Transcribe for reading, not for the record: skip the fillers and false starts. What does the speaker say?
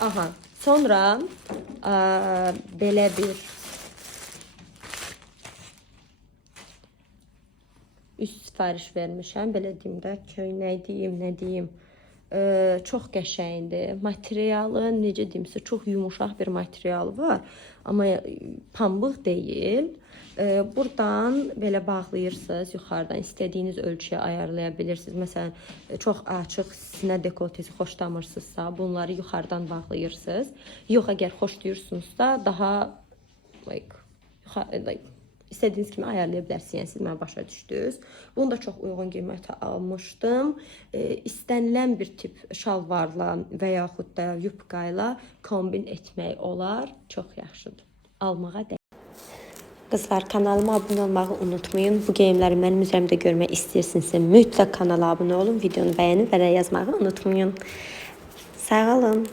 Aha. Sonra belə bir üst sifariş vermişəm. Belə deyim də, köynək deyim, nə deyim. Çox qəşəngdir. Materialı, necə deyimsə, çox yumuşaq bir materialı var. Amma pambıq deyil. Buradan belə bağlayırsınız yuxarıdan. İstədiyiniz ölçüyə ayarlaya bilirsiniz. Məsələn, çox açıq sinə dekoltesi xoşlamırsınızsa, bunları yuxarıdan bağlayırsınız. Yox, əgər xoşlayırsınızsa, daha İstədiyiniz kimi ayarlaya bilərsiniz. Yəni siz mənə başa düşdünüz. Bunu da çox uyğun qiymətə almışdım. İstənilən bir tip şalvarla və yaxud da yubka ilə kombin etmək olar. Çox yaxşıdır. Almağa dəyər. Qızlar, kanalıma abunə olmağı unutmayın. Bu geyimləri mənim üzərimdə görmək istəyirsinizsə mütləq kanala abunə olun. Videonu bəyənin və yazmağı unutmayın. Sağ olun.